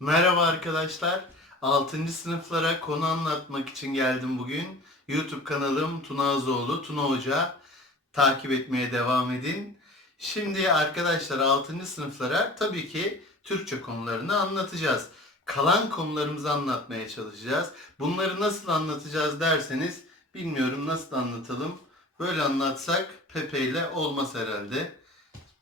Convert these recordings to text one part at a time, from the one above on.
Merhaba arkadaşlar. 6. sınıflara konu anlatmak için geldim bugün. YouTube kanalım Tuna Azoğlu, Tuna Hoca. Takip etmeye devam edin. Şimdi arkadaşlar 6. sınıflara tabii ki Türkçe konularını anlatacağız. Kalan konularımızı anlatmaya çalışacağız. Bunları nasıl anlatacağız derseniz bilmiyorum nasıl anlatalım. Böyle anlatsak Pepe ile olmaz herhalde.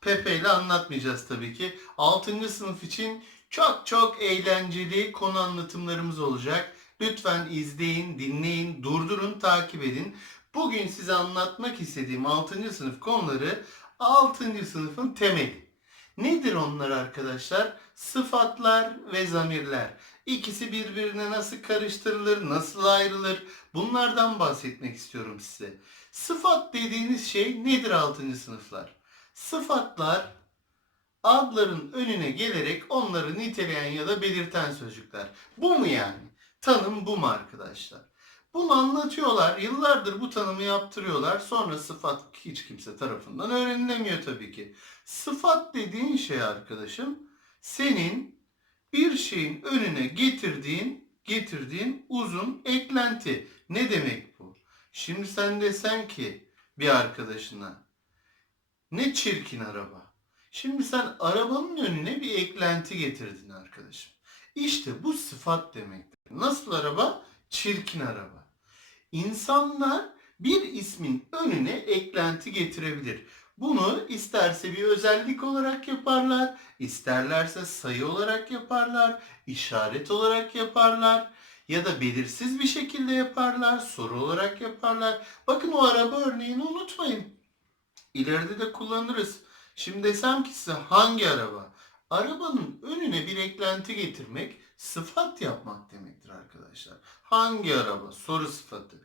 Pepe ile anlatmayacağız tabii ki. 6. sınıf için çok çok eğlenceli konu anlatımlarımız olacak. Lütfen izleyin, dinleyin, durdurun, takip edin. Bugün size anlatmak istediğim 6. sınıf konuları 6. sınıfın temeli. Nedir onlar arkadaşlar? Sıfatlar ve zamirler. İkisi birbirine nasıl karıştırılır, nasıl ayrılır? Bunlardan bahsetmek istiyorum size. Sıfat dediğiniz şey nedir 6. sınıflar? Sıfatlar adların önüne gelerek onları niteleyen ya da belirten sözcükler. Bu mu yani? Tanım bu mu arkadaşlar? Bunu anlatıyorlar. Yıllardır bu tanımı yaptırıyorlar. Sonra sıfat hiç kimse tarafından öğrenilemiyor tabii ki. Sıfat dediğin şey arkadaşım senin bir şeyin önüne getirdiğin getirdiğin uzun eklenti. Ne demek bu? Şimdi sen desen ki bir arkadaşına ne çirkin araba. Şimdi sen arabanın önüne bir eklenti getirdin arkadaşım. İşte bu sıfat demektir. Nasıl araba? Çirkin araba. İnsanlar bir ismin önüne eklenti getirebilir. Bunu isterse bir özellik olarak yaparlar, isterlerse sayı olarak yaparlar, işaret olarak yaparlar ya da belirsiz bir şekilde yaparlar, soru olarak yaparlar. Bakın o araba örneğini unutmayın. İleride de kullanırız. Şimdi desem ki size hangi araba? Arabanın önüne bir eklenti getirmek sıfat yapmak demektir arkadaşlar. Hangi araba? Soru sıfatı.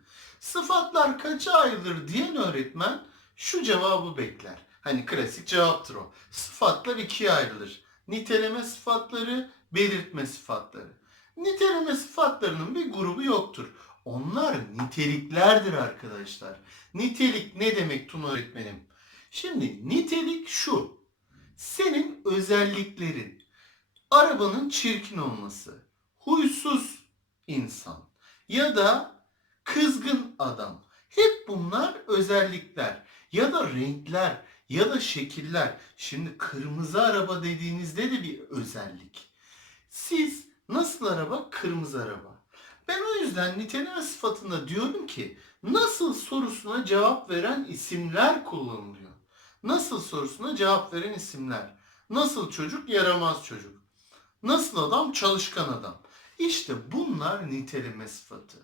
Sıfatlar kaça ayrılır diyen öğretmen şu cevabı bekler. Hani klasik cevaptır o. Sıfatlar ikiye ayrılır. Niteleme sıfatları, belirtme sıfatları. Niteleme sıfatlarının bir grubu yoktur. Onlar niteliklerdir arkadaşlar. Nitelik ne demek Tuna öğretmenim? Şimdi nitelik şu. Senin özelliklerin. Arabanın çirkin olması. Huysuz insan. Ya da kızgın adam. Hep bunlar özellikler. Ya da renkler. Ya da şekiller. Şimdi kırmızı araba dediğinizde de bir özellik. Siz nasıl araba? Kırmızı araba. Ben o yüzden niteleme sıfatında diyorum ki nasıl sorusuna cevap veren isimler kullanılıyor. Nasıl sorusuna cevap veren isimler. Nasıl çocuk? Yaramaz çocuk. Nasıl adam? Çalışkan adam. İşte bunlar niteleme sıfatı.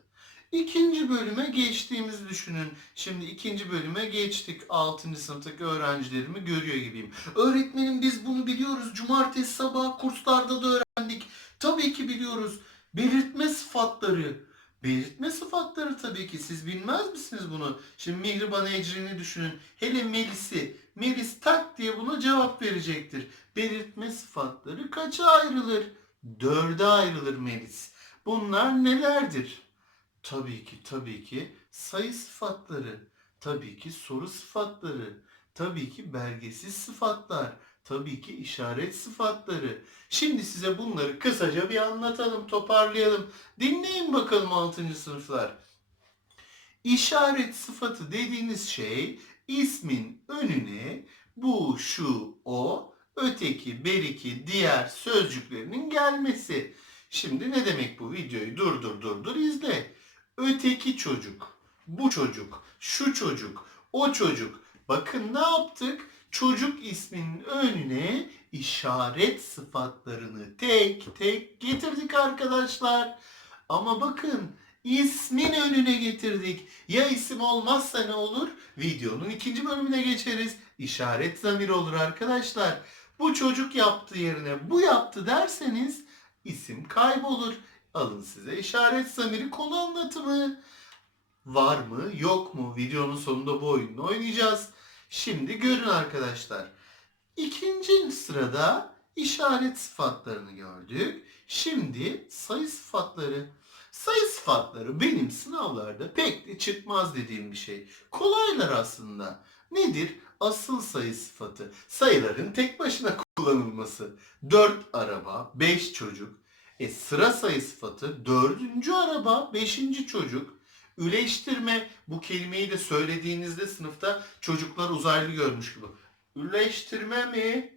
İkinci bölüme geçtiğimizi düşünün. Şimdi ikinci bölüme geçtik. 6. sınıftaki öğrencilerimi görüyor gibiyim. Öğretmenim biz bunu biliyoruz. Cumartesi sabah kurslarda da öğrendik. Tabii ki biliyoruz. Belirtme sıfatları. Belirtme sıfatları tabii ki. Siz bilmez misiniz bunu? Şimdi Mihriban Ecrin'i düşünün. Hele Melis'i. Melis tak diye buna cevap verecektir. Belirtme sıfatları kaça ayrılır? Dörde ayrılır Melis. Bunlar nelerdir? Tabii ki tabii ki sayı sıfatları. Tabii ki soru sıfatları. Tabii ki belgesiz sıfatlar. Tabii ki işaret sıfatları. Şimdi size bunları kısaca bir anlatalım, toparlayalım. Dinleyin bakalım 6. sınıflar. İşaret sıfatı dediğiniz şey ismin önüne bu, şu, o, öteki, beriki, diğer sözcüklerinin gelmesi. Şimdi ne demek bu? Videoyu durdur durdur izle. Öteki çocuk, bu çocuk, şu çocuk, o çocuk. Bakın ne yaptık? Çocuk isminin önüne işaret sıfatlarını tek tek getirdik arkadaşlar. Ama bakın ismin önüne getirdik. Ya isim olmazsa ne olur? Videonun ikinci bölümüne geçeriz. İşaret zamiri olur arkadaşlar. Bu çocuk yaptı yerine bu yaptı derseniz isim kaybolur. Alın size işaret zamiri konu anlatımı. Var mı yok mu? Videonun sonunda bu oyunu oynayacağız. Şimdi görün arkadaşlar. İkinci sırada işaret sıfatlarını gördük. Şimdi sayı sıfatları. Sayı sıfatları benim sınavlarda pek de çıkmaz dediğim bir şey. Kolaylar aslında. Nedir? Asıl sayı sıfatı. Sayıların tek başına kullanılması. 4 araba, 5 çocuk. E sıra sayı sıfatı dördüncü araba, beşinci çocuk. Üleştirme bu kelimeyi de söylediğinizde sınıfta çocuklar uzaylı görmüş gibi. Üleştirme mi?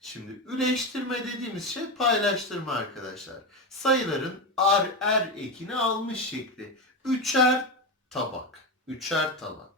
Şimdi üleştirme dediğimiz şey paylaştırma arkadaşlar. Sayıların ar er ekini almış şekli. Üçer tabak. Üçer tabak.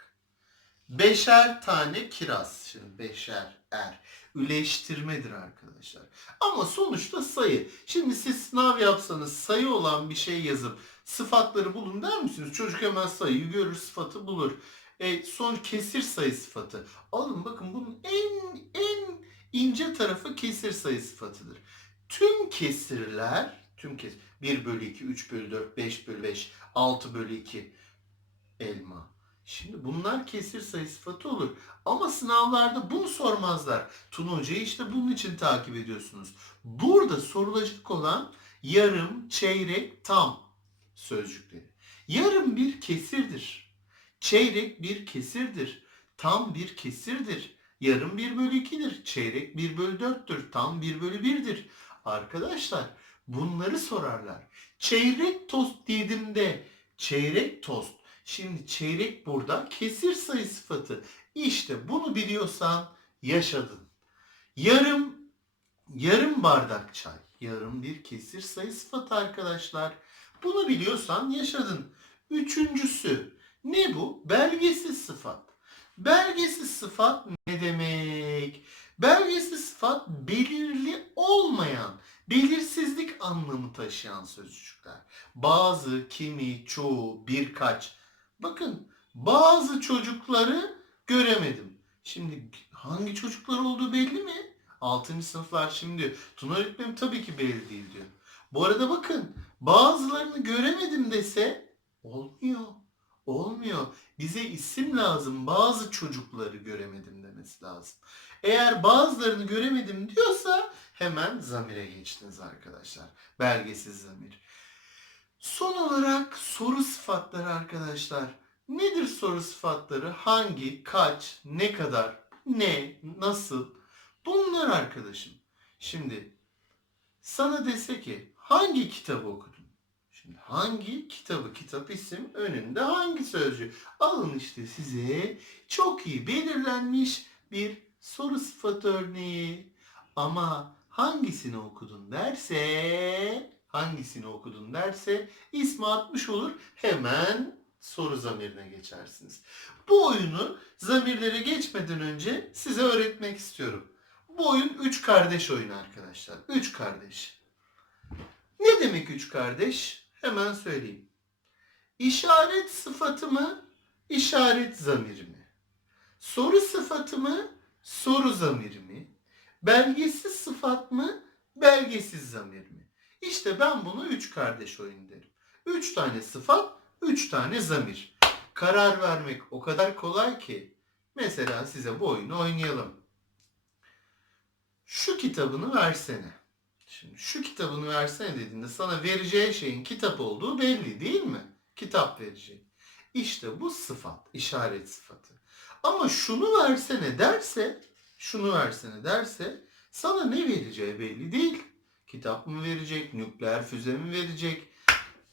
Beşer tane kiraz. Şimdi beşer er. Üleştirmedir arkadaşlar. Ama sonuçta sayı. Şimdi siz sınav yapsanız sayı olan bir şey yazıp sıfatları bulun der misiniz? Çocuk hemen sayıyı görür, sıfatı bulur. E, son kesir sayı sıfatı. Alın bakın bunun en en ince tarafı kesir sayı sıfatıdır. Tüm kesirler, tüm kes 1 bölü 2, 3 bölü 4, 5 bölü 5, 6 bölü 2 elma. Şimdi bunlar kesir sayı sıfatı olur. Ama sınavlarda bunu sormazlar. Tuna işte bunun için takip ediyorsunuz. Burada sorulacak olan yarım, çeyrek, tam sözcükleri. Yarım bir kesirdir. Çeyrek bir kesirdir. Tam bir kesirdir. Yarım 1 bölü 2'dir. Çeyrek 1 bölü 4'tür. Tam 1 bölü 1'dir. Arkadaşlar bunları sorarlar. Çeyrek tost dediğimde çeyrek tost. Şimdi çeyrek burada kesir sayı sıfatı. İşte bunu biliyorsan yaşadın. Yarım yarım bardak çay. Yarım bir kesir sayı sıfatı arkadaşlar. Bunu biliyorsan yaşadın. Üçüncüsü ne bu? Belgesiz sıfat. Belgesiz sıfat ne demek? Belgesiz sıfat belirli olmayan, belirsizlik anlamı taşıyan sözcükler. Bazı, kimi, çoğu, birkaç. Bakın bazı çocukları göremedim. Şimdi hangi çocuklar olduğu belli mi? 6. sınıflar şimdi Tuna öğretmenim tabii ki belli değil diyor. Bu arada bakın bazılarını göremedim dese olmuyor. Olmuyor. Bize isim lazım. Bazı çocukları göremedim demesi lazım. Eğer bazılarını göremedim diyorsa hemen zamire geçtiniz arkadaşlar. Belgesiz zamir. Son olarak soru sıfatları arkadaşlar. Nedir soru sıfatları? Hangi, kaç, ne kadar, ne, nasıl? Bunlar arkadaşım. Şimdi sana dese ki hangi kitabı okudun? Şimdi hangi kitabı, kitap isim önünde hangi sözcük? Alın işte size çok iyi belirlenmiş bir soru sıfatı örneği. Ama hangisini okudun derse, hangisini okudun derse ismi atmış olur. Hemen soru zamirine geçersiniz. Bu oyunu zamirlere geçmeden önce size öğretmek istiyorum. Bu oyun üç kardeş oyunu arkadaşlar. Üç kardeş. Ne demek üç kardeş? Hemen söyleyeyim. İşaret sıfatı mı, işaret zamiri mi? Soru sıfatı mı, soru zamiri mi? Belgesiz sıfat mı, belgesiz zamir mi? İşte ben bunu üç kardeş oyun derim. Üç tane sıfat, üç tane zamir. Karar vermek o kadar kolay ki. Mesela size bu oyunu oynayalım. Şu kitabını versene. Şimdi şu kitabını versene dediğinde sana vereceği şeyin kitap olduğu belli değil mi? Kitap verecek. İşte bu sıfat, işaret sıfatı. Ama şunu versene derse, şunu versene derse sana ne vereceği belli değil. Kitap mı verecek, nükleer füze mi verecek,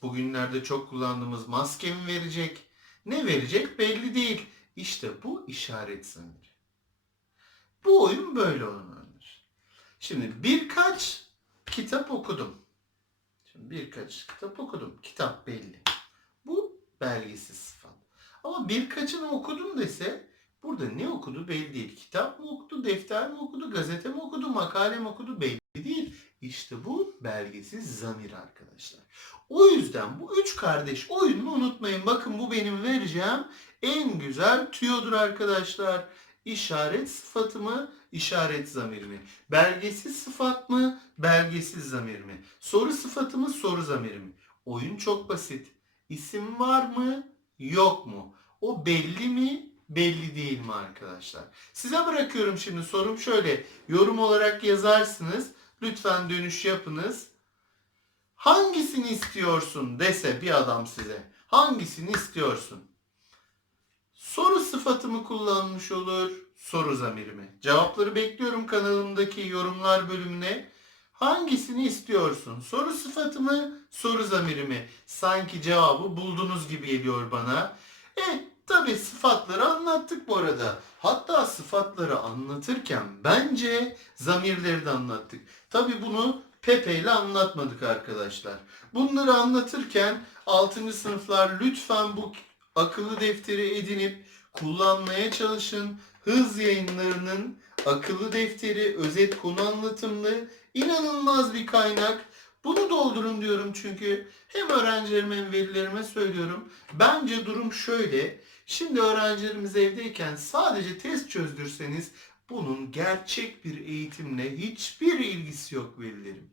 bugünlerde çok kullandığımız maske mi verecek, ne verecek belli değil. İşte bu işaret zamiri. Bu oyun böyle oynanır. Şimdi birkaç kitap okudum. Şimdi birkaç kitap okudum. Kitap belli. Bu belgesiz sıfat. Ama birkaçını okudum dese burada ne okudu belli değil. Kitap mı okudu, defter mi okudu, gazete mi okudu, makale mi okudu belli değil. İşte bu belgesiz zamir arkadaşlar. O yüzden bu üç kardeş oyununu unutmayın. Bakın bu benim vereceğim en güzel tüyodur arkadaşlar. İşaret sıfatı mı, işaret zamir mi? Belgesiz sıfat mı, belgesiz zamir mi? Soru sıfatı mı, soru zamiri mi? Oyun çok basit. İsim var mı, yok mu? O belli mi, belli değil mi arkadaşlar? Size bırakıyorum şimdi sorum şöyle. Yorum olarak yazarsınız. Lütfen dönüş yapınız. Hangisini istiyorsun dese bir adam size. Hangisini istiyorsun? Soru sıfatı mı kullanmış olur, soru zamiri mi? Cevapları bekliyorum kanalımdaki yorumlar bölümüne. Hangisini istiyorsun? Soru sıfatı mı, soru zamiri mi? Sanki cevabı buldunuz gibi geliyor bana. E tabi sıfatları anlattık bu arada. Hatta sıfatları anlatırken bence zamirleri de anlattık. Tabi bunu Pepe ile anlatmadık arkadaşlar. Bunları anlatırken 6. sınıflar lütfen bu akıllı defteri edinip kullanmaya çalışın. Hız yayınlarının akıllı defteri, özet konu anlatımlı inanılmaz bir kaynak. Bunu doldurun diyorum çünkü hem öğrencilerime hem velilerime söylüyorum. Bence durum şöyle. Şimdi öğrencilerimiz evdeyken sadece test çözdürseniz bunun gerçek bir eğitimle hiçbir ilgisi yok velilerim.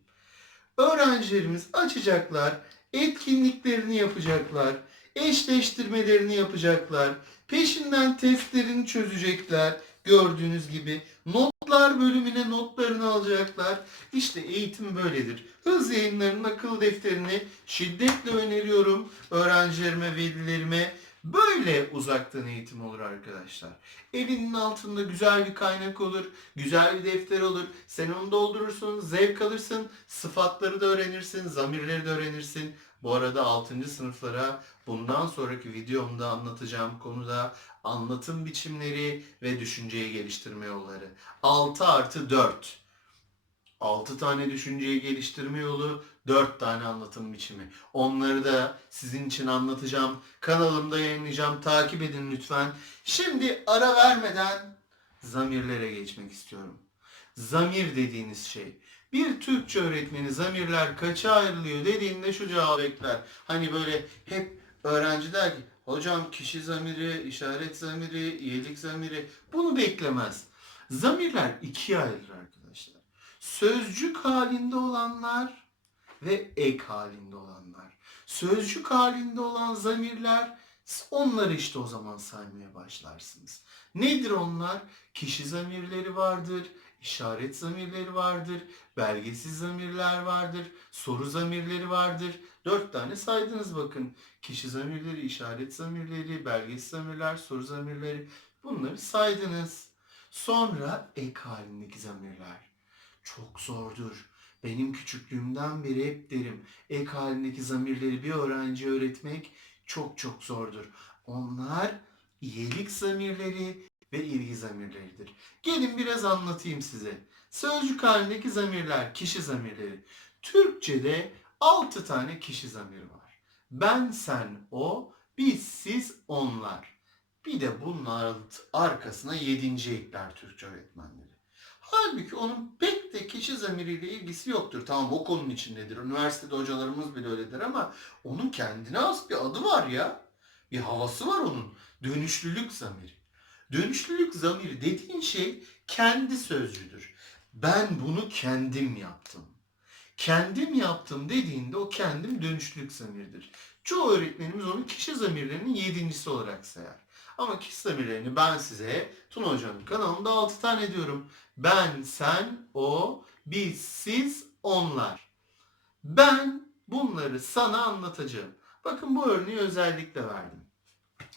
Öğrencilerimiz açacaklar, etkinliklerini yapacaklar, eşleştirmelerini yapacaklar, peşinden testlerini çözecekler. Gördüğünüz gibi notlar bölümüne notlarını alacaklar. İşte eğitim böyledir. Hız yayınlarının akıl defterini şiddetle öneriyorum öğrencilerime, velilerime. Böyle uzaktan eğitim olur arkadaşlar. Elinin altında güzel bir kaynak olur, güzel bir defter olur. Sen onu doldurursun, zevk alırsın, sıfatları da öğrenirsin, zamirleri de öğrenirsin. Bu arada 6. sınıflara bundan sonraki videomda anlatacağım konuda anlatım biçimleri ve düşünceyi geliştirme yolları. 6 artı 4. 6 tane düşünceyi geliştirme yolu, 4 tane anlatım biçimi. Onları da sizin için anlatacağım. Kanalımda yayınlayacağım. Takip edin lütfen. Şimdi ara vermeden zamirlere geçmek istiyorum. Zamir dediğiniz şey. Bir Türkçe öğretmeni zamirler kaça ayrılıyor dediğinde şu cevabı bekler. Hani böyle hep öğrenci der ki hocam kişi zamiri, işaret zamiri, iyilik zamiri bunu beklemez. Zamirler ikiye ayrılır arkadaşlar. Sözcük halinde olanlar ve ek halinde olanlar. Sözcük halinde olan zamirler onları işte o zaman saymaya başlarsınız. Nedir onlar? Kişi zamirleri vardır, işaret zamirleri vardır, belgesiz zamirler vardır, soru zamirleri vardır. Dört tane saydınız bakın. Kişi zamirleri, işaret zamirleri, belgesiz zamirler, soru zamirleri. Bunları saydınız. Sonra ek halindeki zamirler. Çok zordur. Benim küçüklüğümden beri hep derim. Ek halindeki zamirleri bir öğrenciye öğretmek çok çok zordur. Onlar iyilik zamirleri ve ilgi zamirleridir. Gelin biraz anlatayım size. Sözcük halindeki zamirler, kişi zamirleri. Türkçe'de 6 tane kişi zamiri var. Ben, sen, o, biz, siz, onlar. Bir de bunun arkasına 7. ekler Türkçe öğretmenleri. Halbuki onun pek de kişi zamiriyle ilgisi yoktur. Tamam o konunun içindedir. Üniversitede hocalarımız bile öyledir ama onun kendine has bir adı var ya. Bir havası var onun. Dönüşlülük zamiri. Dönüşlülük zamiri dediğin şey kendi sözcüdür. Ben bunu kendim yaptım. Kendim yaptım dediğinde o kendim dönüşlülük zamiridir. Çoğu öğretmenimiz onu kişi zamirlerinin yedincisi olarak sayar. Ama kişi zamirlerini ben size Tuna Hoca'nın kanalında 6 tane diyorum. Ben, sen, o, biz, siz, onlar. Ben bunları sana anlatacağım. Bakın bu örneği özellikle verdim.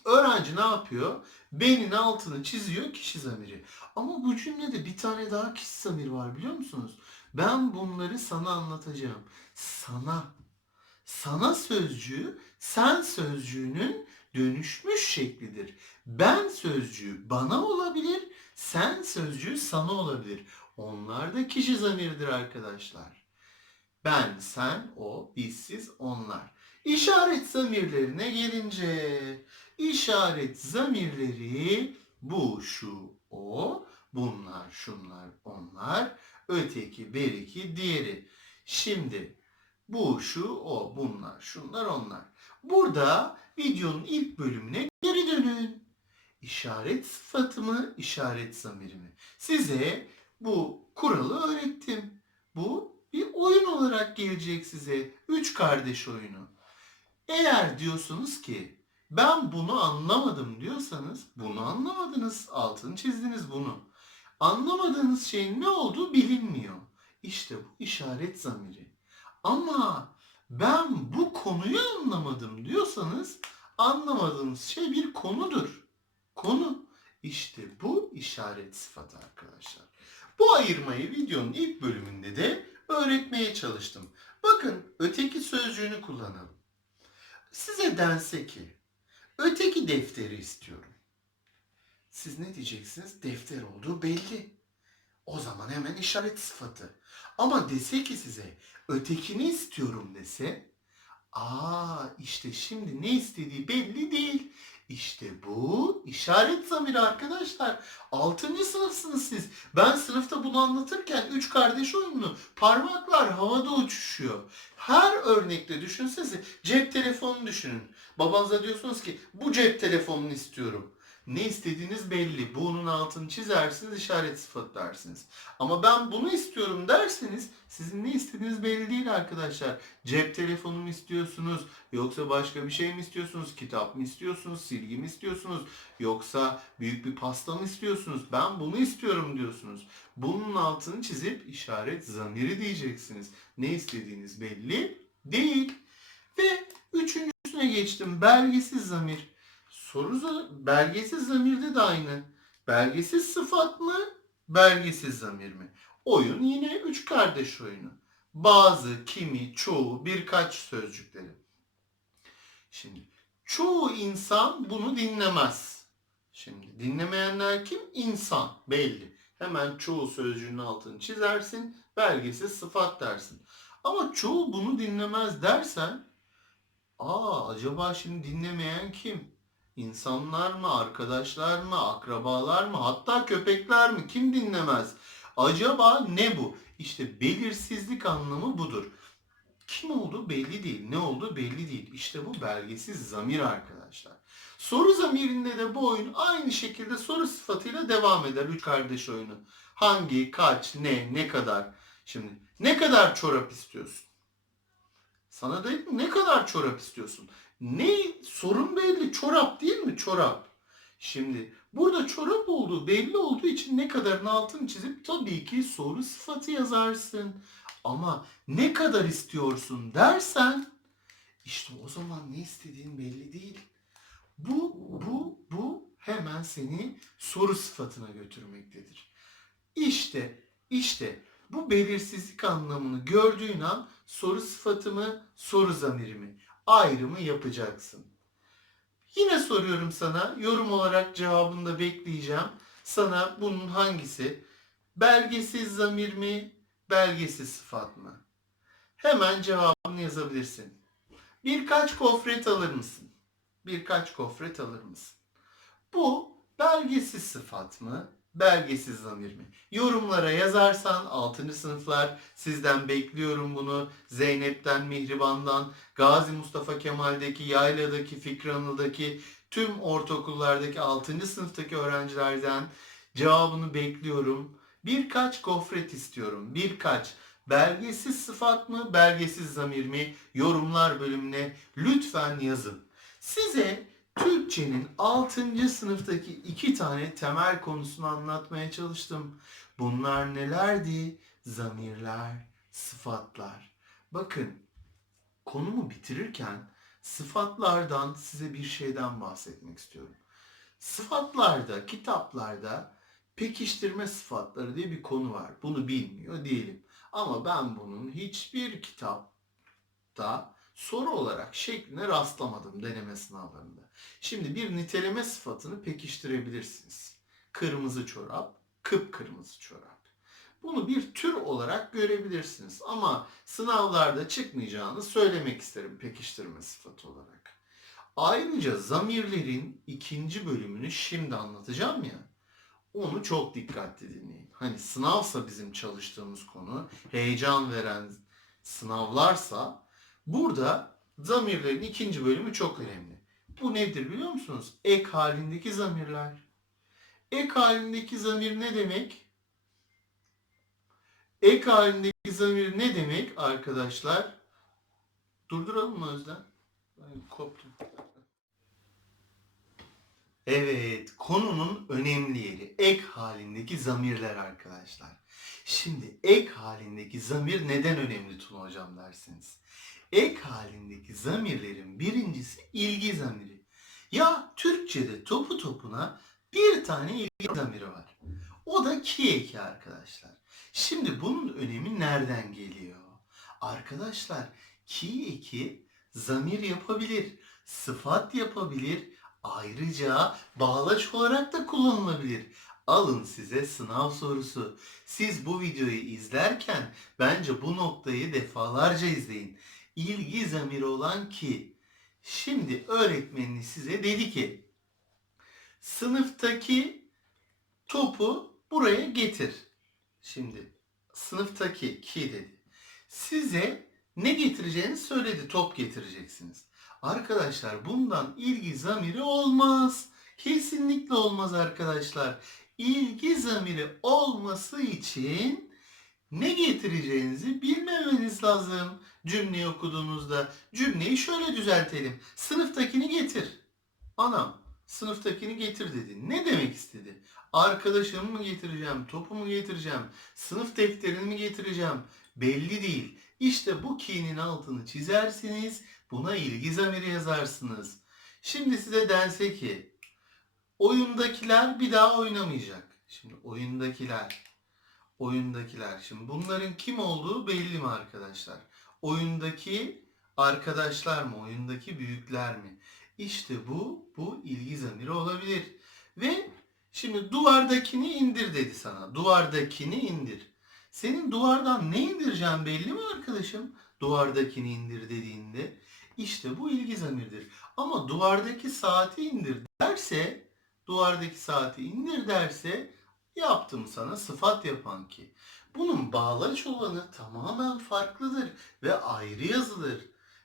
Öğrenci ne yapıyor? Benin altını çiziyor kişi zamiri. Ama bu cümlede bir tane daha kişi zamiri var biliyor musunuz? Ben bunları sana anlatacağım. Sana. Sana sözcüğü sen sözcüğünün dönüşmüş şeklidir. Ben sözcüğü bana olabilir, sen sözcüğü sana olabilir. Onlar da kişi zamiridir arkadaşlar. Ben, sen, o, biz, siz, onlar. İşaret zamirlerine gelince işaret zamirleri bu, şu, o, bunlar, şunlar, onlar, öteki, beriki, diğeri. Şimdi bu, şu, o, bunlar, şunlar, onlar. Burada videonun ilk bölümüne geri dönün. İşaret sıfatı mı, işaret zamiri mi? Size bu kuralı öğrettim. Bu bir oyun olarak gelecek size. Üç kardeş oyunu. Eğer diyorsunuz ki ben bunu anlamadım diyorsanız bunu anlamadınız. Altını çizdiniz bunu. Anlamadığınız şeyin ne olduğu bilinmiyor. İşte bu işaret zamiri. Ama ben bu konuyu anlamadım diyorsanız anlamadığınız şey bir konudur. Konu. İşte bu işaret sıfatı arkadaşlar. Bu ayırmayı videonun ilk bölümünde de öğretmeye çalıştım. Bakın öteki sözcüğünü kullanalım. Size dense ki öteki defteri istiyorum. Siz ne diyeceksiniz? Defter olduğu belli. O zaman hemen işaret sıfatı. Ama dese ki size ötekini istiyorum dese Aa işte şimdi ne istediği belli değil. İşte bu işaret zamiri arkadaşlar. Altıncı sınıfsınız siz. Ben sınıfta bunu anlatırken üç kardeş oyununu parmaklar havada uçuşuyor. Her örnekte düşünsenize cep telefonunu düşünün. Babanıza diyorsunuz ki bu cep telefonunu istiyorum. Ne istediğiniz belli. Bunun altını çizersiniz, işaret sıfatı dersiniz. Ama ben bunu istiyorum derseniz sizin ne istediğiniz belli değil arkadaşlar. Cep telefonu mu istiyorsunuz? Yoksa başka bir şey mi istiyorsunuz? Kitap mı istiyorsunuz? Silgi mi istiyorsunuz? Yoksa büyük bir pasta mı istiyorsunuz? Ben bunu istiyorum diyorsunuz. Bunun altını çizip işaret zamiri diyeceksiniz. Ne istediğiniz belli değil. Ve üçüncüsüne geçtim. Belgesiz zamir. Soru belgesiz zamirde de aynı. Belgesiz sıfat mı? Belgesiz zamir mi? Oyun yine üç kardeş oyunu. Bazı, kimi, çoğu, birkaç sözcükleri. Şimdi çoğu insan bunu dinlemez. Şimdi dinlemeyenler kim? İnsan belli. Hemen çoğu sözcüğünün altını çizersin. Belgesiz sıfat dersin. Ama çoğu bunu dinlemez dersen aa acaba şimdi dinlemeyen kim? İnsanlar mı, arkadaşlar mı, akrabalar mı, hatta köpekler mi? Kim dinlemez? Acaba ne bu? İşte belirsizlik anlamı budur. Kim olduğu belli değil, ne olduğu belli değil. İşte bu belgesiz zamir arkadaşlar. Soru zamirinde de bu oyun aynı şekilde soru sıfatıyla devam eder. Üç kardeş oyunu. Hangi, kaç, ne, ne kadar. Şimdi ne kadar çorap istiyorsun? Sana dedim ne kadar çorap istiyorsun? Ne sorun belli çorap değil mi çorap? Şimdi burada çorap olduğu belli olduğu için ne kadarın altını çizip tabii ki soru sıfatı yazarsın. Ama ne kadar istiyorsun dersen işte o zaman ne istediğin belli değil. Bu, bu, bu hemen seni soru sıfatına götürmektedir. İşte, işte bu belirsizlik anlamını gördüğün an soru sıfatı mı, soru zamiri mi? Ayrımı yapacaksın. Yine soruyorum sana, yorum olarak cevabını da bekleyeceğim. Sana bunun hangisi? Belgesiz zamir mi, belgesiz sıfat mı? Hemen cevabını yazabilirsin. Birkaç gofret alır mısın? Birkaç gofret alır mısın? Bu belgesiz sıfat mı, belgesiz zamir mi? Yorumlara yazarsan 6. sınıflar sizden bekliyorum bunu. Zeynep'ten, Mihriban'dan, Gazi Mustafa Kemal'deki, Yayla'daki, Fikri Anıl'daki, tüm ortaokullardaki 6. sınıftaki öğrencilerden cevabını bekliyorum. Birkaç gofret istiyorum. Birkaç. Belgesiz sıfat mı, belgesiz zamir mi? Yorumlar bölümüne lütfen yazın. Size Türkçenin 6. sınıftaki iki tane temel konusunu anlatmaya çalıştım. Bunlar nelerdi? Zamirler, sıfatlar. Bakın konumu bitirirken sıfatlardan size bir şeyden bahsetmek istiyorum. Sıfatlarda, kitaplarda pekiştirme sıfatları diye bir konu var. Bunu bilmiyor değilim. Ama ben bunun hiçbir kitapta soru olarak şekline rastlamadım deneme sınavlarında. Şimdi bir niteleme sıfatını pekiştirebilirsiniz. Kırmızı çorap, kıpkırmızı çorap. Bunu bir tür olarak görebilirsiniz ama sınavlarda çıkmayacağını söylemek isterim pekiştirme sıfatı olarak. Ayrıca zamirlerin ikinci bölümünü şimdi anlatacağım ya. Onu çok dikkatli dinleyin. Hani sınavsa bizim çalıştığımız konu, heyecan veren sınavlarsa burada zamirlerin ikinci bölümü çok önemli. Bu nedir biliyor musunuz? Ek halindeki zamirler. Ek halindeki zamir ne demek? Ek halindeki zamir ne demek arkadaşlar? Durduralım mı Özden? Ben koptum. Evet, konunun önemli yeri ek halindeki zamirler arkadaşlar. Şimdi ek halindeki zamir neden önemli Tuna hocam dersiniz. Ek halindeki zamirlerin birincisi ilgi zamiri. Ya Türkçe'de topu topuna bir tane ilgi zamiri var. O da ki eki arkadaşlar. Şimdi bunun önemi nereden geliyor? Arkadaşlar ki eki zamir yapabilir, sıfat yapabilir, ayrıca bağlaç olarak da kullanılabilir. Alın size sınav sorusu. Siz bu videoyu izlerken bence bu noktayı defalarca izleyin. İlgi zamiri olan ki. Şimdi öğretmeniniz size dedi ki sınıftaki topu buraya getir. Şimdi sınıftaki ki dedi. Size ne getireceğini söyledi. Top getireceksiniz. Arkadaşlar bundan ilgi zamiri olmaz. Kesinlikle olmaz arkadaşlar. İlgi zamiri olması için ne getireceğinizi bilmemeniz lazım. Cümleyi okuduğunuzda cümleyi şöyle düzeltelim. Sınıftakini getir. Anam sınıftakini getir dedi. Ne demek istedi? Arkadaşımı mı getireceğim, topu mu getireceğim, sınıf defterini mi getireceğim? Belli değil. İşte bu ki'nin altını çizersiniz, buna ilgi zamiri yazarsınız. Şimdi size dense ki oyundakiler bir daha oynamayacak. Şimdi oyundakiler, oyundakiler. Şimdi bunların kim olduğu belli mi arkadaşlar? Oyundaki arkadaşlar mı, oyundaki büyükler mi? İşte bu, bu ilgi zamiri olabilir. Ve şimdi duvardakini indir dedi sana. Duvardakini indir. Senin duvardan ne indireceğim belli mi arkadaşım? Duvardakini indir dediğinde. İşte bu ilgi zamirdir. Ama duvardaki saati indir derse, duvardaki saati indir derse yaptım sana sıfat yapan ki. Bunun bağlaç olanı tamamen farklıdır ve ayrı yazılır.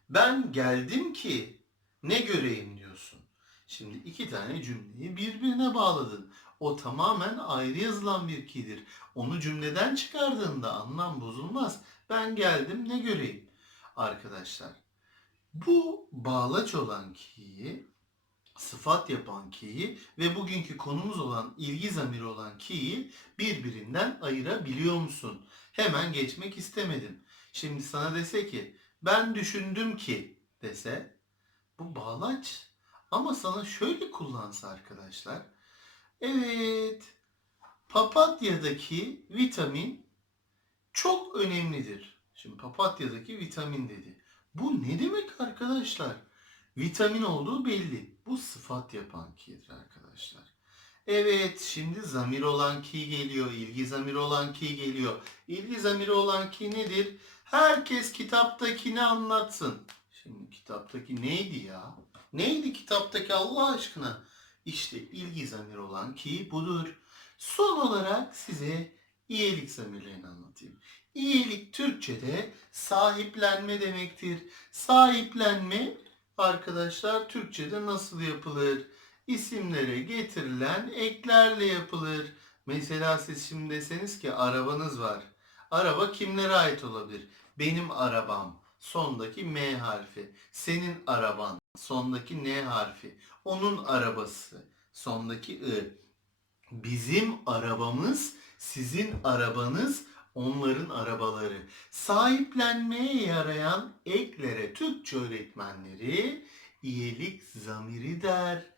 Ben geldim ki ne göreyim diyorsun. Şimdi iki tane cümleyi birbirine bağladın. O tamamen ayrı yazılan bir ki'dir. Onu cümleden çıkardığında anlam bozulmaz. Ben geldim ne göreyim? Arkadaşlar bu bağlaç olan ki'yi sıfat yapan ki'yi ve bugünkü konumuz olan ilgi zamiri olan ki'yi birbirinden ayırabiliyor musun? Hemen geçmek istemedim. Şimdi sana dese ki ben düşündüm ki dese bu bağlaç ama sana şöyle kullansa arkadaşlar. Evet papatyadaki vitamin çok önemlidir. Şimdi papatyadaki vitamin dedi. Bu ne demek arkadaşlar? Vitamin olduğu belli. Bu sıfat yapan ki'dir arkadaşlar. Evet şimdi zamir olan ki geliyor. ilgi zamiri olan ki geliyor. İlgi zamiri olan ki nedir? Herkes kitaptakini anlatsın. Şimdi kitaptaki neydi ya? Neydi kitaptaki Allah aşkına? İşte ilgi zamiri olan ki budur. Son olarak size iyilik zamirlerini anlatayım. İyilik Türkçe'de sahiplenme demektir. Sahiplenme arkadaşlar Türkçe'de nasıl yapılır? İsimlere getirilen eklerle yapılır. Mesela siz şimdi deseniz ki arabanız var. Araba kimlere ait olabilir? Benim arabam. Sondaki M harfi. Senin araban. Sondaki N harfi. Onun arabası. Sondaki I. Bizim arabamız, sizin arabanız, onların arabaları. Sahiplenmeye yarayan eklere Türkçe öğretmenleri iyilik zamiri der.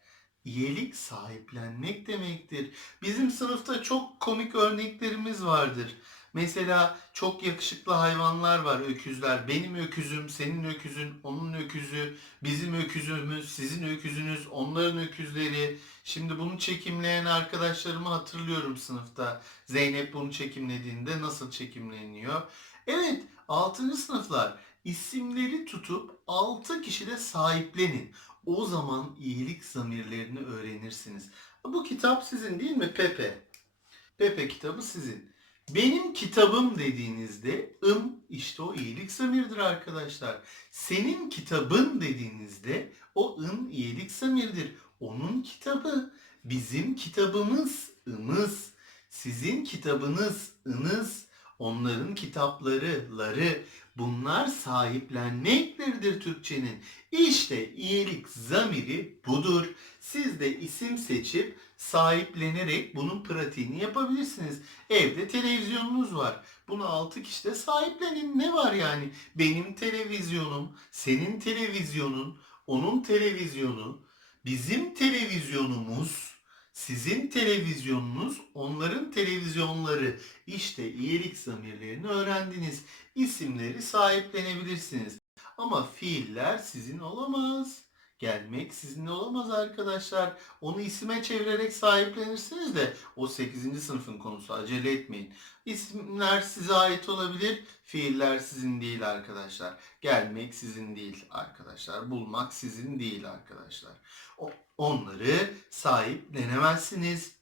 İyilik sahiplenmek demektir. Bizim sınıfta çok komik örneklerimiz vardır. Mesela çok yakışıklı hayvanlar var, öküzler. Benim öküzüm, senin öküzün, onun öküzü, bizim öküzümüz, sizin öküzünüz, onların öküzleri. Şimdi bunu çekimleyen arkadaşlarımı hatırlıyorum sınıfta. Zeynep bunu çekimlediğinde nasıl çekimleniyor? Evet, 6. sınıflar isimleri tutup 6 kişi de sahiplenin. O zaman iyilik zamirlerini öğrenirsiniz. Bu kitap sizin değil mi Pepe? Pepe kitabı sizin. Benim kitabım dediğinizde ım işte o iyilik zamirdir arkadaşlar. Senin kitabın dediğinizde o ın iyilik zamirdir. Onun kitabı. Bizim kitabımız ımız. Sizin kitabınız ınız. Onların kitapları ları. Bunlar sahiplenmekleridir Türkçenin. İşte iyilik zamiri budur. Siz de isim seçip sahiplenerek bunun pratiğini yapabilirsiniz. Evde televizyonunuz var. Bunu 6 kişi de sahiplenin. Ne var yani? Benim televizyonum, senin televizyonun, onun televizyonu, bizim televizyonumuz, Sizin televizyonunuz onların televizyonları. İşte iyilik zamirlerini öğrendiniz. İsimleri sahiplenebilirsiniz. Ama fiiller sizin olamaz. Gelmek sizin olamaz arkadaşlar. Onu isime çevirerek sahiplenirsiniz de o 8. sınıfın konusu acele etmeyin. İsimler size ait olabilir, fiiller sizin değil arkadaşlar. Gelmek sizin değil arkadaşlar. Bulmak sizin değil arkadaşlar. Onları sahiplenemezsiniz.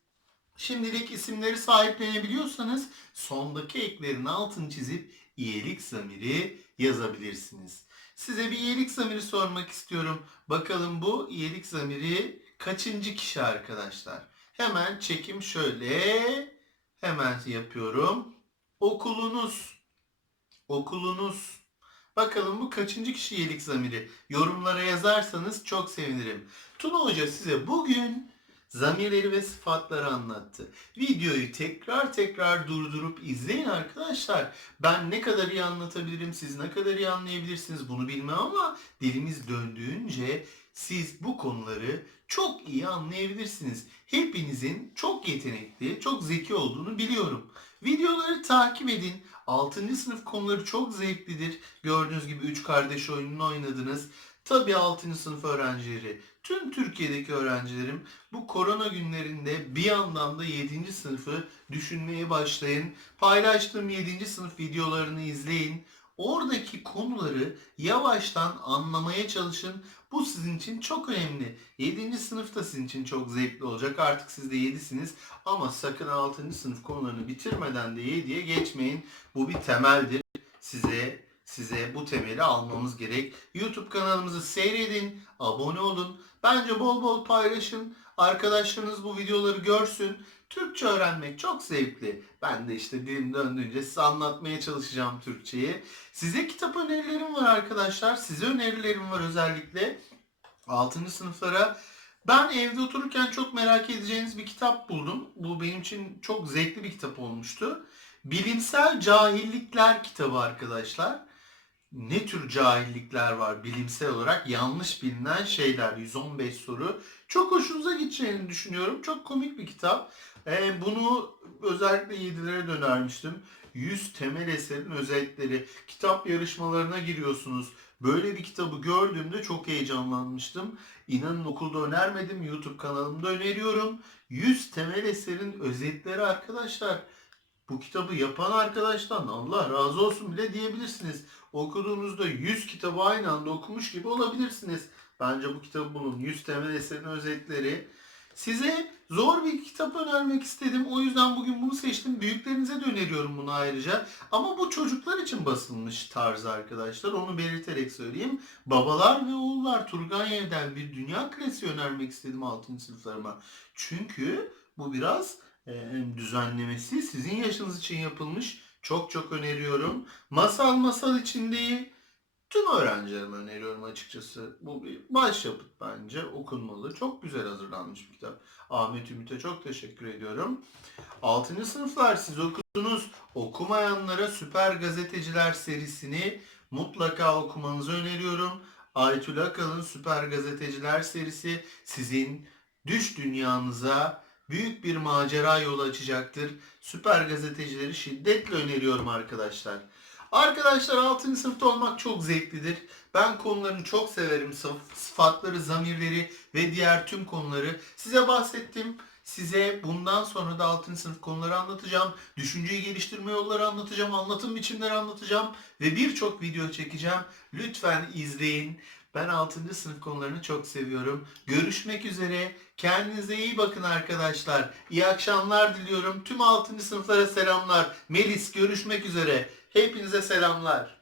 Şimdilik isimleri sahiplenebiliyorsanız sondaki eklerin altını çizip iyilik zamiri yazabilirsiniz. Size bir iyilik zamiri sormak istiyorum. Bakalım bu iyilik zamiri kaçıncı kişi arkadaşlar? Hemen çekim şöyle. Hemen yapıyorum. Okulunuz. Okulunuz. Bakalım bu kaçıncı kişi iyilik zamiri? Yorumlara yazarsanız çok sevinirim. Tuna Hoca size bugün zamirleri ve sıfatları anlattı. Videoyu tekrar tekrar durdurup izleyin arkadaşlar. Ben ne kadar iyi anlatabilirim, siz ne kadar iyi anlayabilirsiniz bunu bilmem ama dilimiz döndüğünce siz bu konuları çok iyi anlayabilirsiniz. Hepinizin çok yetenekli, çok zeki olduğunu biliyorum. Videoları takip edin. 6. sınıf konuları çok zevklidir. Gördüğünüz gibi 3 kardeş oyununu oynadınız. Tabii 6. sınıf öğrencileri, tüm Türkiye'deki öğrencilerim bu korona günlerinde bir yandan da 7. sınıfı düşünmeye başlayın. Paylaştığım 7. sınıf videolarını izleyin. Oradaki konuları yavaştan anlamaya çalışın. Bu sizin için çok önemli. 7. sınıfta sizin için çok zevkli olacak. Artık siz de 7'siniz. Ama sakın 6. sınıf konularını bitirmeden de 7'ye geçmeyin. Bu bir temeldir. Size size bu temeli almamız gerek. YouTube kanalımızı seyredin, abone olun. Bence bol bol paylaşın. Arkadaşlarınız bu videoları görsün. Türkçe öğrenmek çok zevkli. Ben de işte dilim döndüğünce size anlatmaya çalışacağım Türkçeyi. Size kitap önerilerim var arkadaşlar. Size önerilerim var özellikle. 6. sınıflara. Ben evde otururken çok merak edeceğiniz bir kitap buldum. Bu benim için çok zevkli bir kitap olmuştu. Bilimsel Cahillikler kitabı arkadaşlar. Ne tür cahillikler var bilimsel olarak? Yanlış bilinen şeyler. 115 soru. Çok hoşunuza gideceğini düşünüyorum. Çok komik bir kitap. Ee, bunu özellikle 7'lere de önermiştim. 100 temel eserin özellikleri. Kitap yarışmalarına giriyorsunuz. Böyle bir kitabı gördüğümde çok heyecanlanmıştım. İnanın okulda önermedim. YouTube kanalımda öneriyorum. 100 temel eserin özetleri arkadaşlar. Bu kitabı yapan arkadaştan Allah razı olsun bile diyebilirsiniz. Okuduğunuzda 100 kitabı aynı anda okumuş gibi olabilirsiniz. Bence bu kitabı bulun. 100 temel eserin özetleri. Size zor bir kitap önermek istedim. O yüzden bugün bunu seçtim. Büyüklerinize de öneriyorum bunu ayrıca. Ama bu çocuklar için basılmış tarzı arkadaşlar. Onu belirterek söyleyeyim. Babalar ve Oğullar Turgenev'den bir dünya klasiği önermek istedim 6. sınıflarıma. Çünkü bu biraz e, düzenlemesi sizin yaşınız için yapılmış. Çok çok öneriyorum. Masal masal için değil. Tüm öğrencilerime öneriyorum açıkçası. Bu bir başyapıt bence. Okunmalı. Çok güzel hazırlanmış bir kitap. Ahmet Ümit'e çok teşekkür ediyorum. 6. sınıflar siz okudunuz. Okumayanlara Süper Gazeteciler serisini mutlaka okumanızı öneriyorum. Aytül Akalın Süper Gazeteciler serisi sizin düş dünyanıza büyük bir macera yolu açacaktır. Süper gazetecileri şiddetle öneriyorum arkadaşlar. Arkadaşlar 6. sınıfta olmak çok zevklidir. Ben konularını çok severim. Sıf- Sıfatları, zamirleri ve diğer tüm konuları size bahsettim. Size bundan sonra da 6. sınıf konuları anlatacağım. Düşünceyi geliştirme yolları anlatacağım. Anlatım biçimleri anlatacağım. Ve birçok video çekeceğim. Lütfen izleyin. Ben 6. sınıf konularını çok seviyorum. Görüşmek üzere. Kendinize iyi bakın arkadaşlar. İyi akşamlar diliyorum. Tüm 6. sınıflara selamlar. Melis görüşmek üzere. Hepinize selamlar.